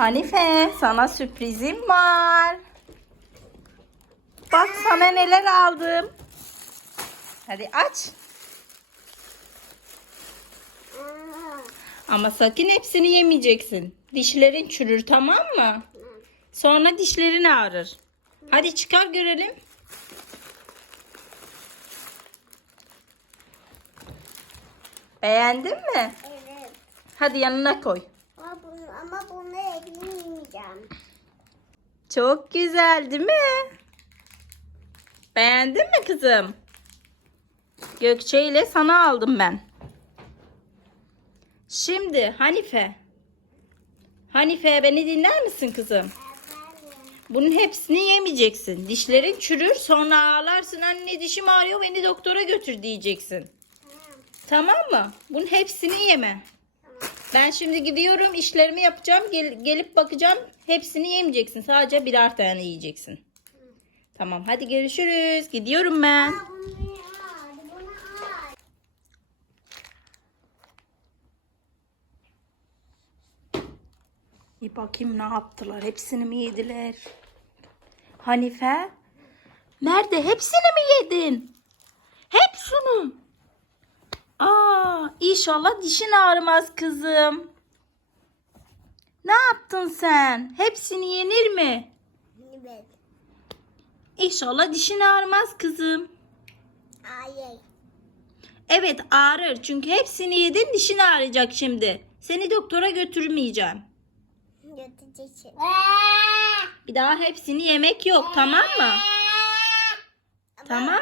Hanife sana sürprizim var. Bak sana neler aldım. Hadi aç. Ama sakın hepsini yemeyeceksin. Dişlerin çürür tamam mı? Sonra dişlerin ağrır. Hadi çıkar görelim. Beğendin mi? Evet. Hadi yanına koy. Ama bunu, ama bunu elini yemeyeceğim. Çok güzel değil mi? Beğendin mi kızım? Gökçe ile sana aldım ben. Şimdi Hanife. Hanife beni dinler misin kızım? Bunun hepsini yemeyeceksin. Dişlerin çürür sonra ağlarsın anne dişim ağrıyor beni doktora götür diyeceksin. Tamam mı? Bunun hepsini yeme. Ben şimdi gidiyorum işlerimi yapacağım. Gel- gelip bakacağım. Hepsini yemeyeceksin. Sadece birer tane yiyeceksin. Tamam hadi görüşürüz. Gidiyorum ben. Aa, bunu al, bunu al. Bir bakayım ne yaptılar. Hepsini mi yediler? Hanife? Nerede? Hepsini mi yedin? Hepsini. İnşallah dişin ağrımaz kızım. Ne yaptın sen? Hepsini yenir mi? Evet. İnşallah dişin ağrımaz kızım. Hayır. Evet ağrır çünkü hepsini yedin dişin ağrıyacak şimdi. Seni doktora götürmeyeceğim. Götüreceksin. Bir daha hepsini yemek yok tamam mı? Tamam.